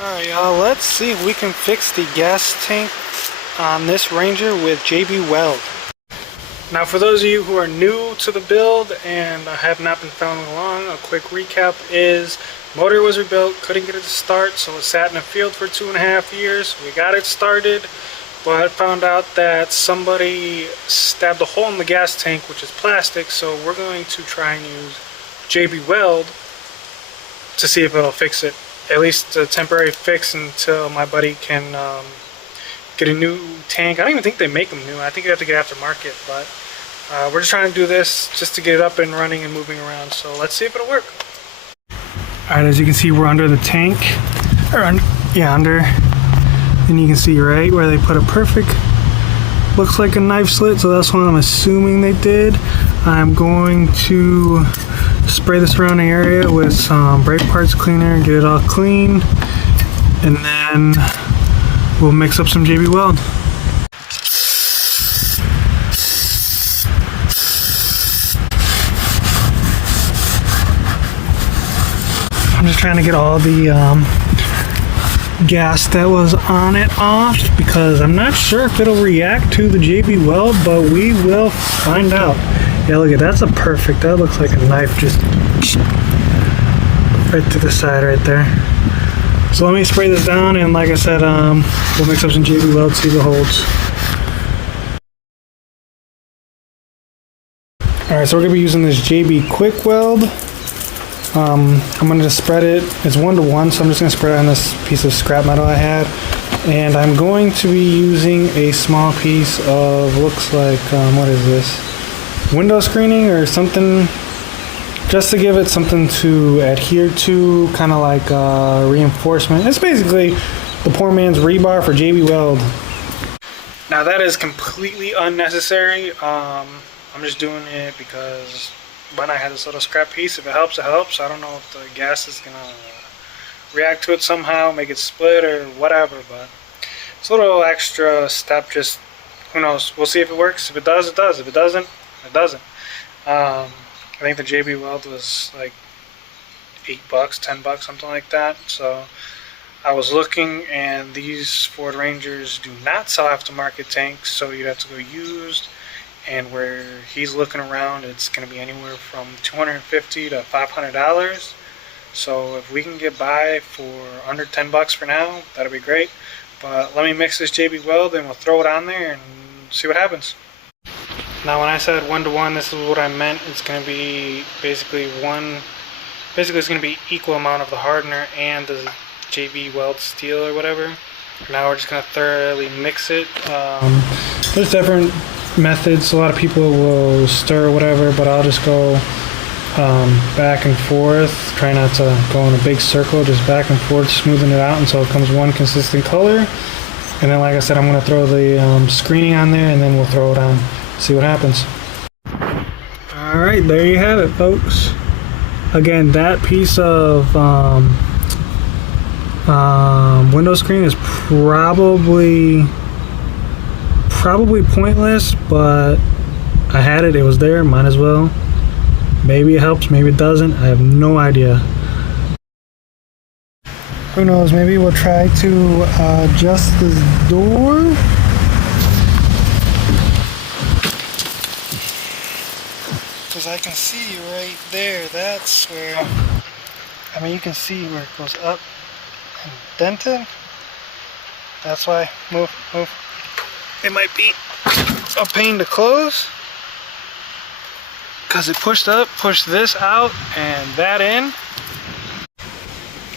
Alright y'all, let's see if we can fix the gas tank on this Ranger with JB Weld. Now for those of you who are new to the build and have not been following along, a quick recap is motor was rebuilt, couldn't get it to start, so it sat in the field for 2.5 years. We got it started, but found out that somebody stabbed a hole in the gas tank, which is plastic, so we're going to try and use JB Weld to see if it'll fix it. At least a temporary fix until my buddy can get a new tank. I don't even think they make them new. I think you have to get aftermarket, but we're just trying to do this just to get it up and running and moving around. So let's see if it'll work. Alright, as you can see, we're under the tank, or under, and you can see right where they put a perfect, looks like a knife slit, so that's what I'm assuming they did. I'm going to spray this around the area with some brake parts cleaner and get it all clean, and then we'll mix up some JB Weld. I'm just trying to get all the gas that was on it off, because I'm not sure if it'll react to the JB Weld, but we will find out. Yeah, look at that's a perfect, that looks like a knife just right to the side right there. So let me spray this down, and like I said, we'll mix up some JB Weld, see if it holds. Alright, so we're going to be using this JB Quick Weld. I'm going to spread it, it's 1:1, so I'm just going to spread it on this piece of scrap metal I had. And I'm going to be using a small piece of, looks like, what is this? Window screening or something, just to give it something to adhere to, kind of like reinforcement. It's basically the poor man's rebar for JB Weld. Now that is completely unnecessary. I'm just doing it because when I had this little scrap piece, if it helps, it helps. I don't know if the gas is gonna react to it somehow, make it split or whatever, but it's a little extra step, just who knows. We'll see if it works. If it does, it does. If it doesn't, it doesn't. I think the JB Weld was like $8, $10, something like that. So I was looking, and these Ford Rangers do not sell aftermarket tanks, so you'd have to go used. And where he's looking around, it's going to be anywhere from $250 to $500. So if we can get by for under $10 for now, that'll be great. But let me mix this JB Weld, and we'll throw it on there and see what happens. Now when I said 1:1, this is what I meant. It's going to be basically it's going to be equal amount of the hardener and the JB Weld steel or whatever. Now we're just going to thoroughly mix it. There's different methods. A lot of people will stir or whatever, but I'll just go back and forth. Try not to go in a big circle, just back and forth, smoothing it out until it comes one consistent color. And then, like I said, I'm going to throw the screening on there, and then we'll throw it on. See what happens. Alright, there you have it, folks. Again, that piece of window screen is probably pointless, but I had it, it was there, might as well. Maybe it helps, maybe it doesn't, I have no idea. Who knows, maybe we'll try to adjust this door. Because I can see right there, that's where, I mean, you can see where it goes up and dented. That's why, move. It might be a pain to close because it pushed this out and that in.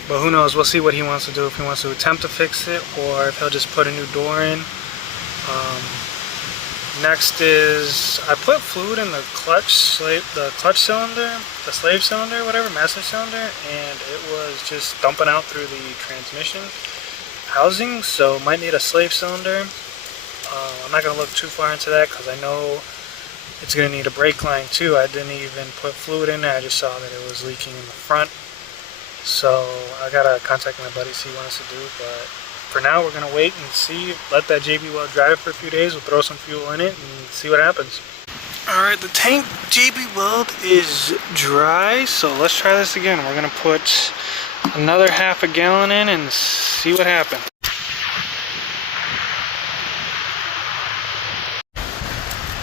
But who knows, we'll see what he wants to do, if he wants to attempt to fix it or if he'll just put a new door in. Next is, I put fluid in the clutch cylinder, the slave cylinder, whatever, master cylinder, and it was just dumping out through the transmission housing, so might need a slave cylinder. I'm not going to look too far into that because I know it's going to need a brake line too. I didn't even put fluid in there, I just saw that it was leaking in the front. So I got to contact my buddy, see what he wants to do, but for now we're going to wait and see, let that JB Weld dry for a few days, we'll throw some fuel in it and see what happens. Alright, the tank JB Weld is dry, so let's try this again. We're going to put another half a gallon in and see what happens.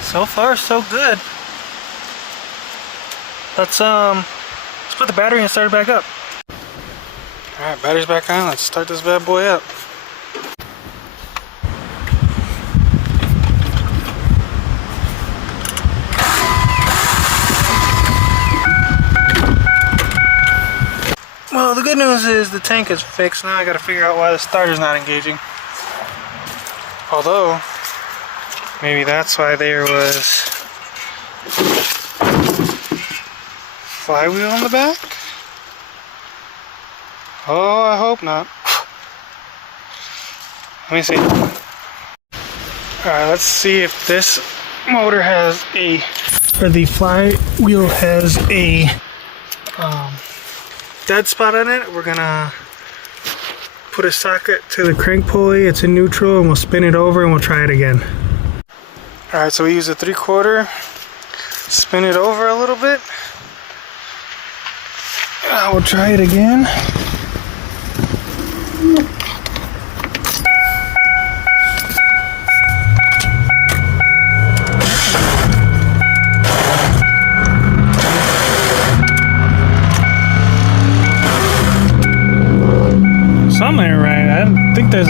So far, so good. Let's put the battery and start it back up. Alright, battery's back on. Let's start this bad boy up. Well, the good news is the tank is fixed. Now I gotta figure out why the starter's not engaging. Although, maybe that's why there was flywheel on the back? Oh, I hope not. Let me see. Alright, let's see if this motor has a, or the flywheel has a dead spot on it. We're gonna put a socket to the crank pulley. It's in neutral, and we'll spin it over and we'll try it again. Alright, so we use a 3/4, spin it over a little bit. We'll try it again. Something ain't right. I think there's